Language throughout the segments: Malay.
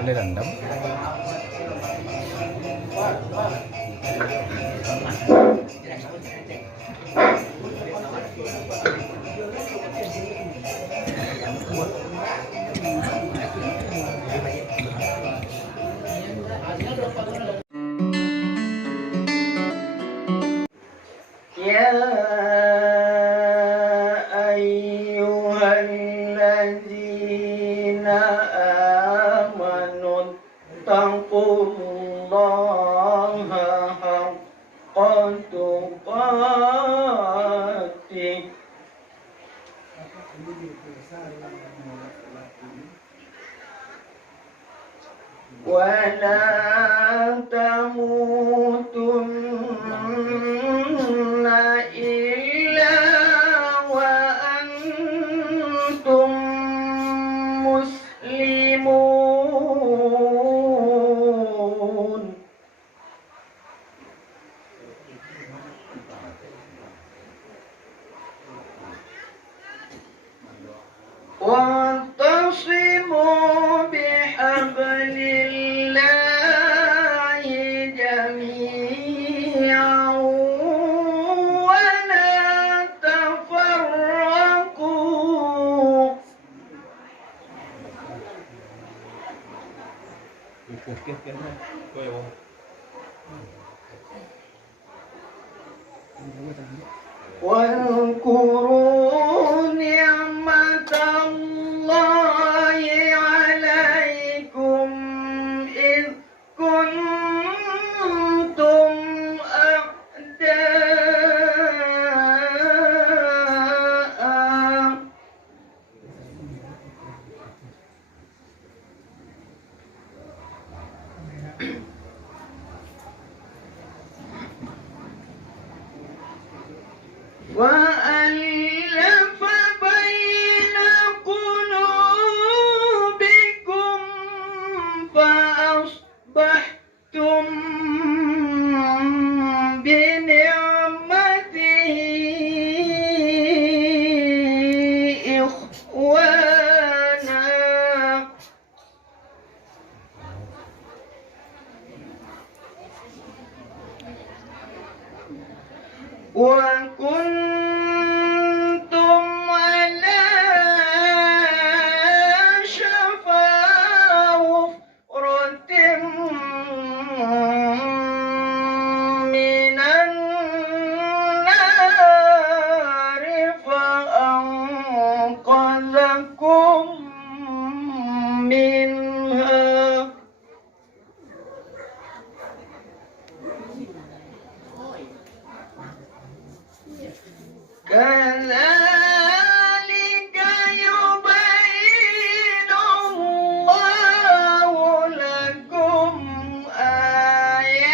Oleh rendam. Ya ayyuhalladzina amanu taqullaha haqqa tuqatih wa la tamutunna illa wa antum muslimun. واعتصموا بحبل الله جميعا ولا تفرقوا. واذكروا نعمة الله عليكم إذ كنتم أعداء وألف بين قلوبكم فأصبحتم بنعمته إخوانا. وكنتم على شفا حفرة من النار فأنقذكم منها. كذلك يبين الله لكم آياته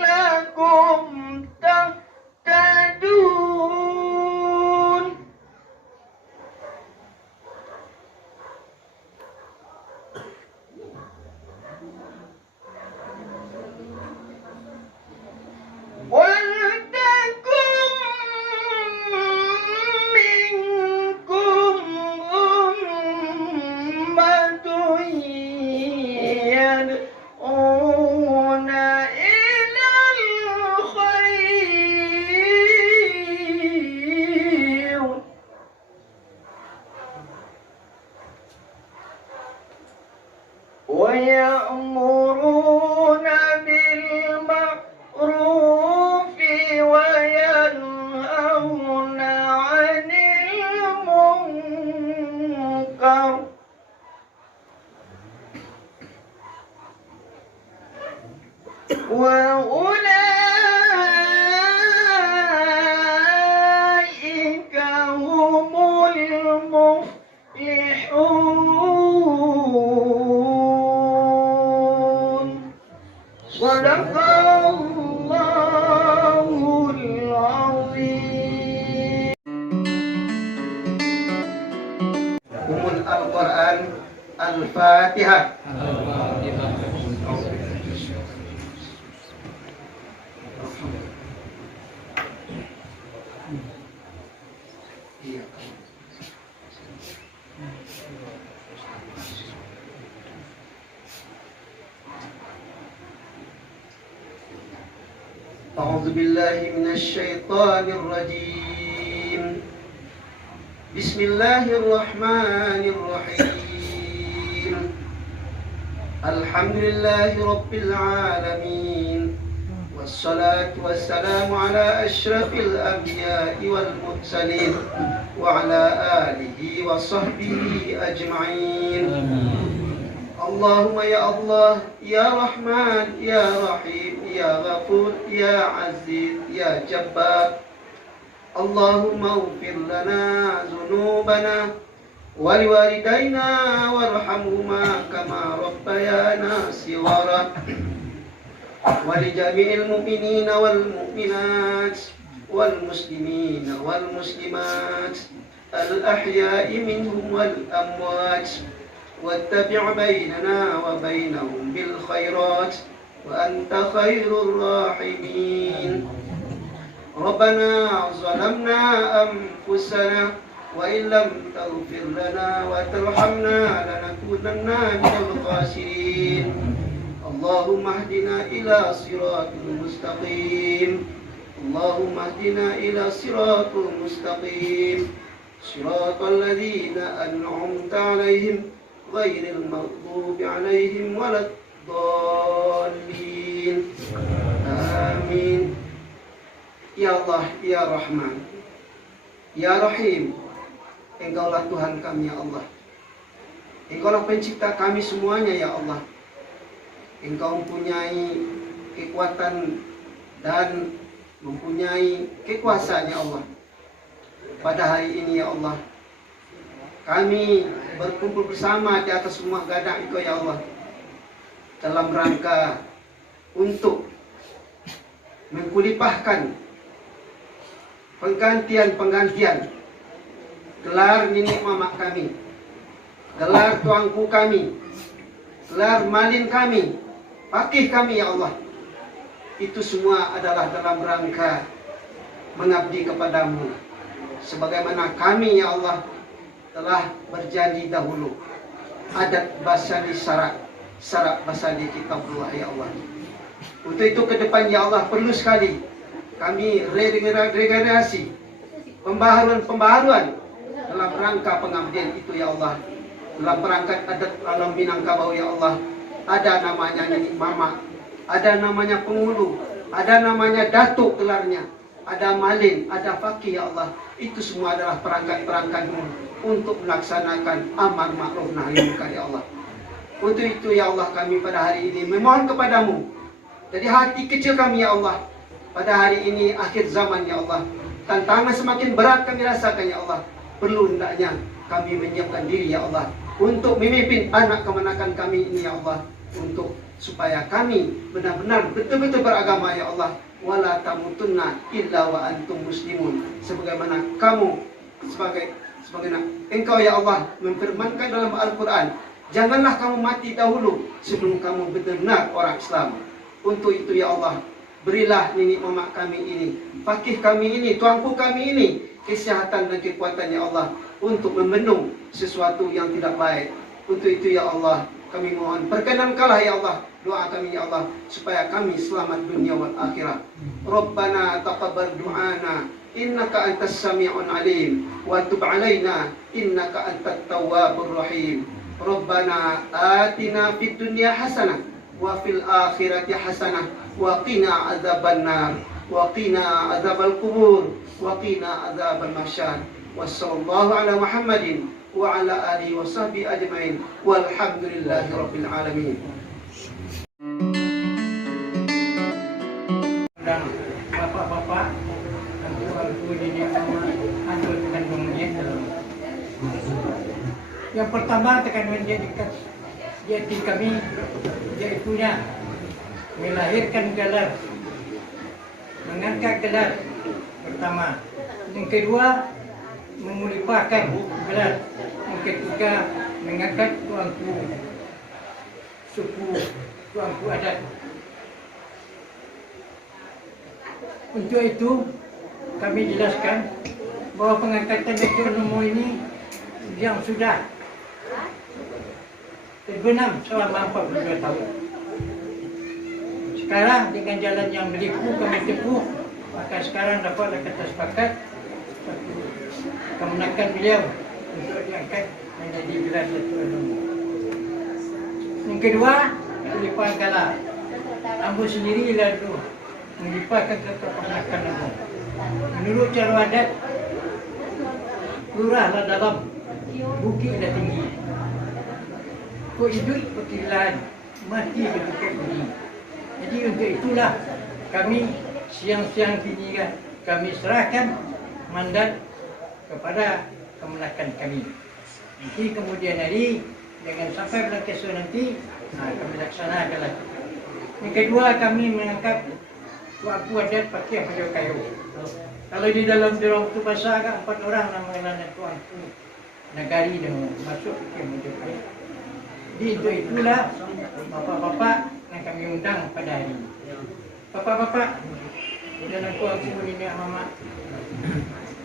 لعلكم تهتدون. ولتكن منكم أمة يدعون إلى الخير ويأمرون بالمعروف وينهون عن المنكر وأولئك هم المفلحون. صدق الله العظيم. Al-Quran Al-Fatihah. أعوذ بالله من الشيطان الرجيم. بسم الله الرحمن الرحيم. الحمد لله رب العالمين، والصلاة والسلام على أشرف الأنبياء والمرسلين وعلى آله وصحبه أجمعين. اللهم يا الله يا رحمن يا رحيم يا غفور يا عزيز يا جبار، اللهم اغفر لنا ذنوبنا ولوالدينا وارحمهما كما ربيانا صغارا، ولجميع المؤمنين والمؤمنات والمسلمين والمسلمات الأحياء منهم والأموات، واتبع بيننا وبينهم بالخيرات وأنت خير الراحمين. ربنا ظلمنا أنفسنا وإن لم تغفر لنا وترحمنا لنكونن من الخاسرين. اللهم اهدنا إلى صراط مستقيم. اللهم اهدنا إلى صراط مستقيم، صراط الذين أنعمت عليهم غير المغضوب عليهم ولا الضالين. آمين. Ya Allah, Ya Rahman, Ya Rahim, Engkaulah Tuhan kami ya Allah. Engkaulah pencipta kami semuanya ya Allah. Engkau mempunyai kekuatan dan mempunyai kekuasaan ya Allah. Pada hari ini ya Allah, kami berkumpul bersama di atas rumah gadang Engkau ya Allah, dalam rangka untuk mengkulipahkan penggantian gelar nenek mamak kami, gelar tuanku kami, gelar malin kami, pakih kami ya Allah. Itu semua adalah dalam rangka mengabdi kepadamu, sebagaimana kami ya Allah telah berjanji dahulu. Adat basali syarat basali kitabullah ya Allah. Untuk itu ke depan ya Allah perlu sekali kami regenerasi, pembaharuan dalam rangka pengabdian itu ya Allah. Dalam perangkat adat alam Minangkabau ya Allah, ada namanya nenek mama, ada namanya penghulu, ada namanya datuk gelarnya, ada malin, ada fakih ya Allah. Itu semua adalah perangkat-perangkat-Mu untuk melaksanakan amar ma'ruf nahi munkar ya Allah. Untuk itu ya Allah kami pada hari ini memohon kepadamu dari hati kecil kami ya Allah. Pada hari ini akhir zaman ya Allah, tantangan semakin berat kami rasakan ya Allah. Perlu hendaknya kami menyiapkan diri ya Allah untuk memimpin anak kemenakan kami ini ya Allah, untuk supaya kami benar-benar betul-betul beragama ya Allah. Wala tamutunna illa wa antum muslimun. Sebagaimana kamu sebagaimana Engkau ya Allah memfirmankan dalam Al-Quran, janganlah kamu mati dahulu sebelum kamu benar-benar orang Islam. Untuk itu ya Allah, berilah nenek mamak kami ini, fakih kami ini, tuanku kami ini kesehatan dan kekuatan ya Allah untuk membendung sesuatu yang tidak baik. Untuk itu ya Allah kami mohon perkenankanlah ya Allah doa kami ya Allah supaya kami selamat dunia wal akhirah. Rabbana taqabbal du'ana innaka antas sami'un alim wa tub alaina innaka antat tawwabur rahim. Rabbana atina fid dunya hasanah wa fil akhirati hasanah wa qina adzabannar wa qina adzabal qubur wa qina adzabal mahsyar. Wassallallahu ala Muhammadin wa ala alihi wa sahbihi ajmain walhamdulillahi rabbil alamin. Dan bapak-bapak antu ini antu kandungnya dalam. Yang pertama tekan jadi kami yaitunya melahirkan gelar, mengangkat gelar pertama. Yang kedua memulipakan gelar. Yang ketiga mengangkat tuanku suku, tuanku adat. Untuk itu kami jelaskan bahwa pengangkatan Datuk Nomo ini yang sudah terbenam selama 42 tahun. Sekarang dengan jalan yang berliku kami tempuh, maka sekarang dapatlah kata sepakat kemenakan beliau untuk diangkat menjadi gelar Datuk Nomo. Yang kedua, lipat galah. Ambo sendiri lalu melipatkan kemenakan Nomo. Menurut cara adat, lurahlah dalam, bukit dah tinggi. Kau hidup perkilaan, mati ketika bunyi. Jadi untuk itulah kami siang-siang kini kami serahkan mandat kepada kemenakan kami. Nanti kemudian hari, jangan sampai bulan kesok nanti, kami laksanakanlah. Yang kedua, kami mengangkat tuanku adat pakai pada kayu. Kalau di dalam tu bahasa agak 4 orang nama tuanku negari dengan masuk ke pada kayu. Jadi untuk itulah bapak-bapak yang kami undang pada hari ini. Bapak-bapak dan aku ini mama.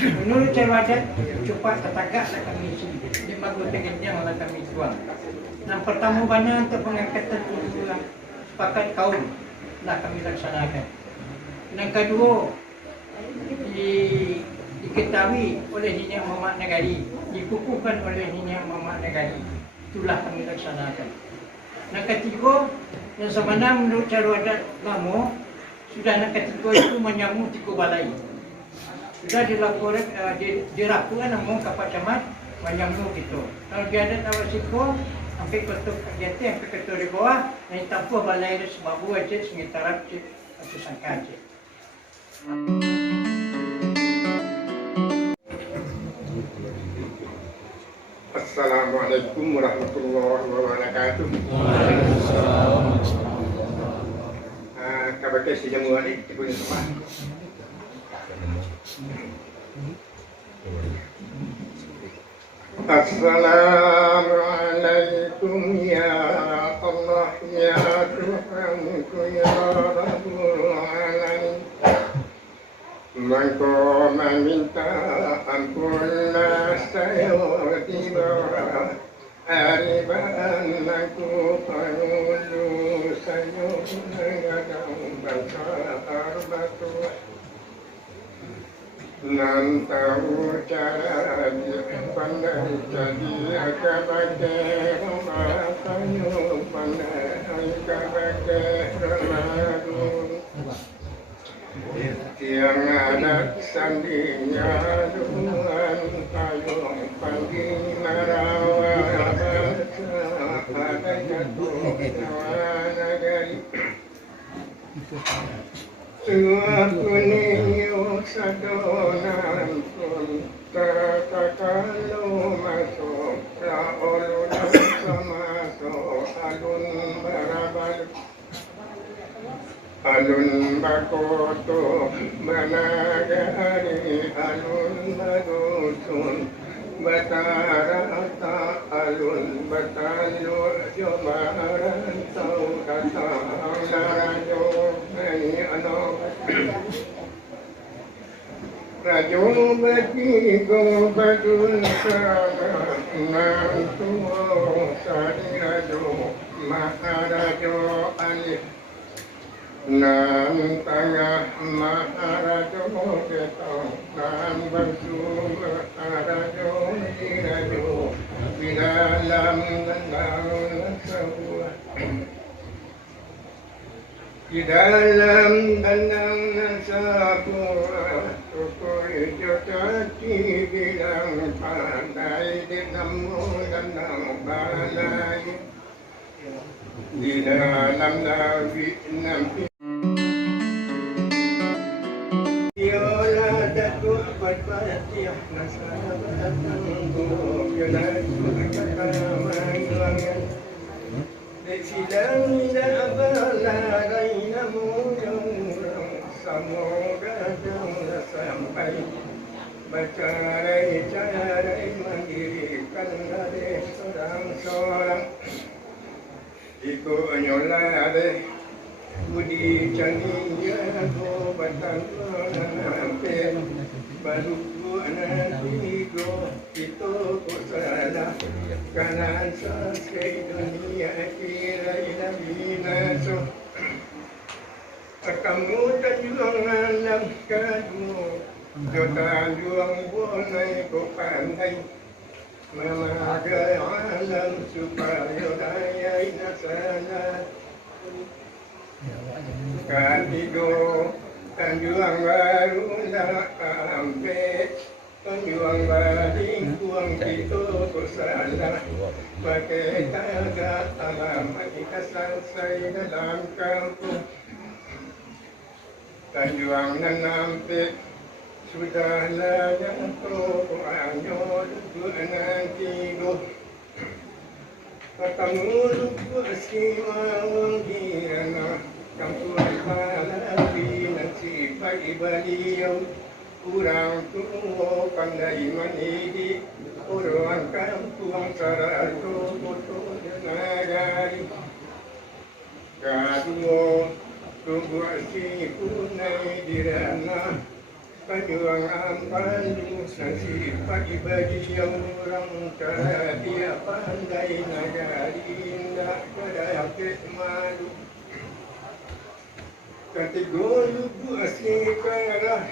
Menurut cara adat, cepat ketagaklah kami isi. Dia bagus dengan lah kami tuang. Yang pertama mana untuk pengangkatan tuan sepakat kaum lah kami laksanakan. Yang kedua diketahui oleh Nenek Mamak Negari, dikukuhkan oleh Nenek Mamak Negari. Itulah kami laksanakan. Yang ketiga, yang semana menurut cara adat lama, sudah yang ketiga itu menyambung 3 balai. Sudah dilaporkan, dirakukan namun kapal camat menyambung itu. Kalau dia ada tawasiko, sampai ketua di atas, sampai ketua di bawah, yang tampuh balai itu sebab buat je, sekitar je, atau sangka je. Assalamualaikum warahmatullahi wabarakatuh. Kabar kasih jamu adik, cikgu semua. Assalamualaikum ya Allah ya Tuhanku ya Rabbul Alamin. Mengkau meminta ampunlah saya di bawah hariban aku penghulu saya mengadang nan tahu cara pandai jadi akabagai makanyu pandai akabagai ramadun tiang adat sandinya duan payung pagi marawa ada jatuh nagari Tua kuning sadonan pun takakalu masuk raolun samasuk alun barabal alun bakoto managari alun madusun batarata alun batalu jomaran tau datang narajo ni ano rajo bagi go badun sana nantu sari rajo maharajo alih nan tengah maharajo ketong nan bersum maharajo dirajo di dalam danau sebuah di dalam danau sebuah toko hijau kaki bilang pandai di nemu danau balai di dalam nabi nampi Yola datuk berpatiah nasabat tangguh Yola berkata Sidang abalaray na murang semoga jangan sampai bercarai-carai mendirikan dari seorang-seorang Iko nyolade budi caniya go batang nanti baru nanti go itu kusala kanan saskai dunia kira ilahi naso kamu tanjuang alam kadu jota juang bonai ko pandai memakai alam supaya daya nasana Kandigo tanjuang baru nak sampai tanjuang baring kuang itu kusala pakai taga alam kita selesai dalam kampung tanjuang nan sampai sudahlah jatuh anyo duduk nanti go ketemu duduk simawang hirana Kampuan malabi nanti pagi beliau kurang tua pandai manidi orang kampung saratu foto nagari kadua tunggu si punai dirana Pajuang ampandu sansi pagi beliau orang dia pandai nagari indah kadayake malu Katigo lugu asli karah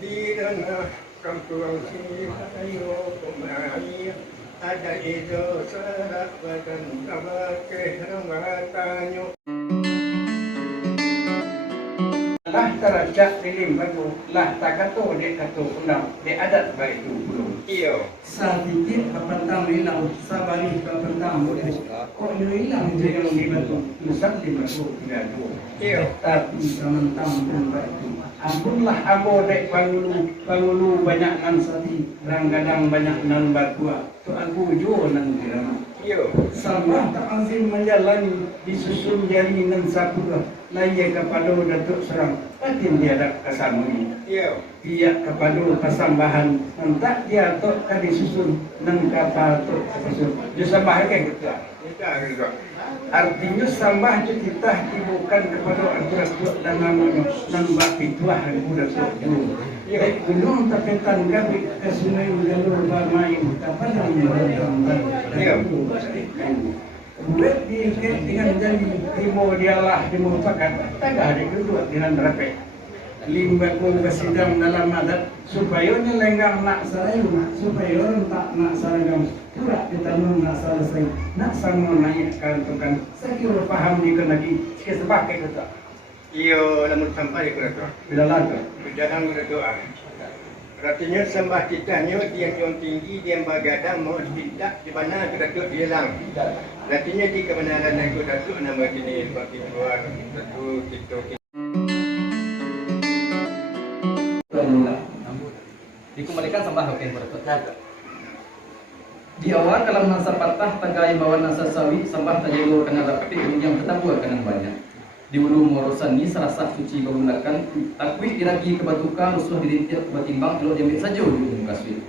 di dana kampung sini ayo pemai ada ido sarak badan tabake ramatanyo lah terajak dilim baru lah takato dek kato undang dek adat baik tu iyo Sedikit kapantang hilang, sabari kapantang boleh. Kok hilang je kalau di batu, besar di batu tidak ada. iyo Tapi kapantang pun batu. Ampunlah aku dek pangulu banyak nan sati, ranggadang banyak nan batua. Tu aku jo nan dirama. iyo Sama tak azim menjalani disusun jari nan sapura. Laya kepada Datuk Serang, patin dia ada kesamuni. iyo Dia kepada kesambahan, entah dia tu kadi susun nang kapal tu susun. Dia sambah ke kita. kita juga Artinya sambah je kita bukan kepada atur-atur dan namanya nang bakti tuah budak tu. Baik gunung tapi tangga ke sungai jalur bermain kapal yang buat di dengan janji timo dialah dimufakat tak ada kedua dengan rapet limbat ko kasidang dalam adat supaya nilenggang nak sarayu supaya orang tak nak saragam pura kita nak selesai nak sama naik kantokan saya kira paham ni kan lagi sebab ke kata Iyo namun sampai ke doa. bila lagu Jangan berdoa. Artinya sembah titahnya dia yang tinggi dia bagadang mau tidak di mana kedatuk dia lang. Artinya di kebenaran aku datuk nama kini bagi keluar satu kita Dikembalikan sembah oke berikut. Di awal kalau nasa patah tagai bawa nasa sawi sembah tajago kena rapi yang ketabu akan banyak. Di ulu morosan ni serasa suci menggunakan takwi iragi kebatukan rusuh dirintiak batimbang kalau diambil saja di muka suit.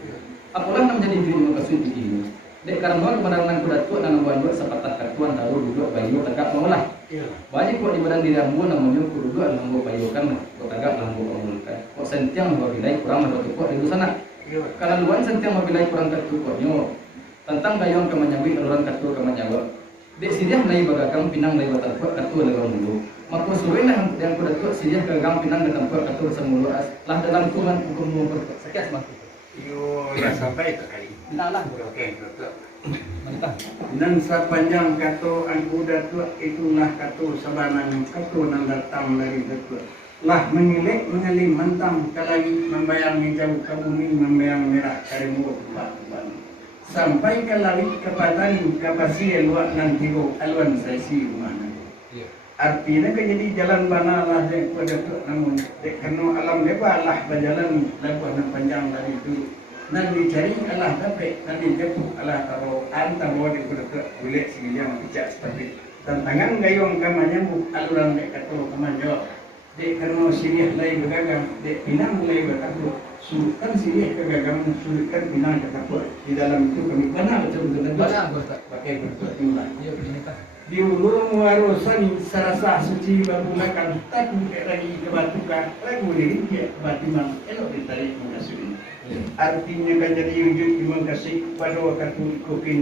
Apalah nam jadi di muka suit begini. Dek karena kemenangan kuda tua dan buat sepatah kartuan taruh duduk bayu tegak maulah. Banyak kok di badan diri ambu namanya kudu dua nambu bayukan kok tegak nambu mengulkan. Kok sentiang wabilai kurang ada kok di sana. Kalau luan sentiang wabilai kurang kartu konyo. Tentang gayung kemenyambit aluran kartu kemenyawa. Dek siriah nai bagagang pinang nai batal kuat kartu lewat mulu. Maka suruh yang kuda tua siriah gagang pinang datang kuat kartu semulu lah dalam tuan hukum sekian semua. iyo dah sampai ke kali. Nah, Okey, betul. mantap. dan sepanjang kato angku datuk itulah kato sabanang kato yang datang dari datuk lah mengilik mengalim mantang kalagi membayang hijau ke bumi membayang merah karimu sampai ke lawi kepada kapasi luak nan tigo aluan sesi rumah artinya kan jadi jalan bana lah yang pada tu namun karena alam lebar lah berjalan lebar dan panjang dari itu nan dicari Allah dapat nanti jatuh Allah taruh antar bawa di pada tu boleh segala bijak seperti tantangan gayung kamanya aluran dek kata kamanya dek karena sini lain bergagang dek pinang lain berkata sulkan sini kegagang sulkan pinang kata di dalam itu kami benar betul-betul Benar, Ustaz. pakai betul tinggal Iya, begini tak. di ulung warosan sarasa suci babulakan tak lagi kebatukan lagu ini dia kebatimang elok ditarik mengasih artinya kan jadi wujud terima kasih kepada waktu ikokin